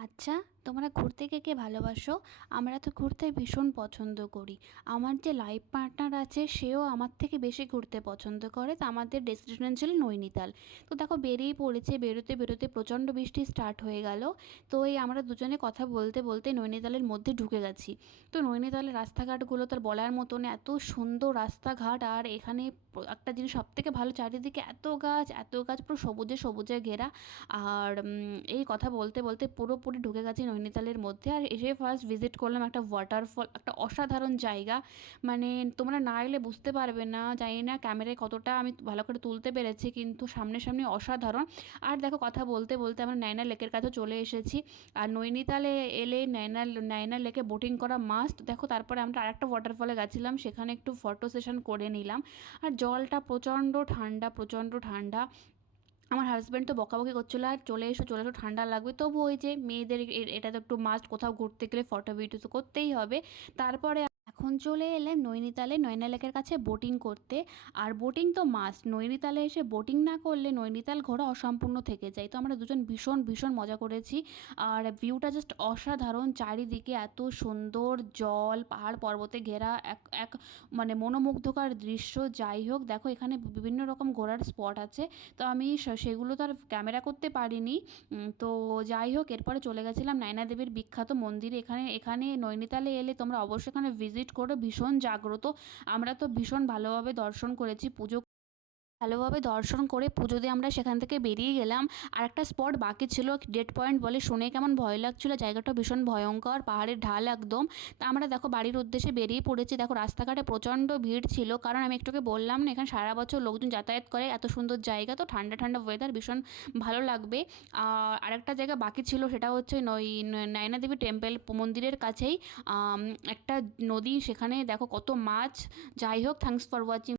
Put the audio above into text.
আচ্ছা তোমরা ঘুরতে কে কে ভালোবাসো? আমরা তো ঘুরতে ভীষণ পছন্দ করি। আমার যে লাইফ পার্টনার আছে, সেও আমার থেকে বেশি ঘুরতে পছন্দ করে। তা আমাদের ডেস্টিনেশন ছিল নৈনিতাল। তো দেখো বেরিয়ে পড়েছে, বেরোতে বেরোতে প্রচণ্ড বৃষ্টি স্টার্ট হয়ে গেল। তো এই আমরা দুজনে কথা বলতে বলতে নৈনিতালের মধ্যে ঢুকে গেছি। তো নৈনিতালের রাস্তাঘাটগুলো তার বলার মতন এত সুন্দর রাস্তাঘাট, আর এখানে একটা জিনিস সবথেকে ভালো, চারিদিকে এত গাছ এত গাছ পুরো সবুজে সবুজে ঘেরা। আর এই কথা বলতে বলতে পুরোপুরি ঢুকে গেছি নৈনিতালের মধ্যে। আর এসে ফার্স্ট ভিজিট করলাম একটা ওয়াটারফল একটা অসাধারণ জায়গা। মানে তোমরা না এলে বুঝতে পারবে না, জানি না ক্যামেরায় কতটা আমি ভালো করে তুলতে পেরেছি, কিন্তু সামনাসামনি অসাধারণ। আর দেখো কথা বলতে বলতে আমরা নাইনা লেকের কাছে চলে এসেছি। আর নৈনিতালে এলে নাইনা নাইনা লেকে বোটিং করা মাস্ট দেখো তারপরে আমরা আরেকটা ওয়াটারফলে গেছিলাম, সেখানে একটু ফটো সেশন করে নিলাম। আর জলটা প্রচণ্ড ঠান্ডা প্রচণ্ড ঠান্ডা। আমার হাজব্যান্ড তো বকাবকি করছিল, আর চলে এসো চলে এসো, ঠান্ডা লাগবে। তবু ওই যে মেয়েদের এটা তো একটু মাস্ট কোথাও ঘুরতে গেলে ফটো ভিডিও তো করতেই হবে। তারপরে এখন চলে এলাম নৈনিতালে নৈনা লেকের কাছে বোটিং করতে। আর বোটিং তো মাস্ট নৈনিতালে এসে বোটিং না করলে নৈনিতাল ঘোরা অসম্পূর্ণ থেকে যায়। তো আমরা দুজন ভীষণ ভীষণ মজা করেছি। আর ভিউটা জাস্ট অসাধারণ, চারিদিকে এত সুন্দর জল, পাহাড় পর্বতে ঘেরা, এক এক মানে মনোমুগ্ধকর দৃশ্য। যাই হোক, দেখো এখানে বিভিন্ন রকম ঘোরার স্পট আছে। তো আমি সেগুলো তো আর ক্যামেরা করতে পারিনি। তো যাই হোক, এরপরে চলে গেছিলাম নায়না দেবীর বিখ্যাত মন্দিরে। এখানে এখানে নৈনিতালে এলে তোমরা অবশ্যই এখানে ভিজিট করো, ভীষণ জাগ্রত। আমরা তো ভীষণ ভালোভাবে দর্শন করেছি, পুজো ভালোভাবে দর্শন করে পুজো দিয়ে আমরা সেখান থেকে বেরিয়ে গেলাম। আর একটা স্পট বাকি ছিল ডেট পয়েন্ট বলে শুনে কেমন ভয় লাগছিল। জায়গাটা ভীষণ ভয়ঙ্কর, পাহাড়ের ঢাল একদম। তা আমরা দেখো বাড়ির উদ্দেশ্যে বেরিয়ে পড়েছি। দেখো রাস্তাঘাটে প্রচণ্ড ভিড় ছিল। কারণ আমি একটুকে বললাম না, এখানে সারা বছর লোকজন যাতায়াত করে, এত সুন্দর জায়গা। তো ঠান্ডা ঠান্ডা ওয়েদার ভীষণ ভালো লাগবে। আর একটা জায়গা বাকি ছিল সেটা হচ্ছে নই, নয়না দেবী টেম্পল মন্দিরের কাছেই। একটা নদী সেখানে দেখো কত মাছ। যাই হোক থ্যাংকস ফর ওয়াচিং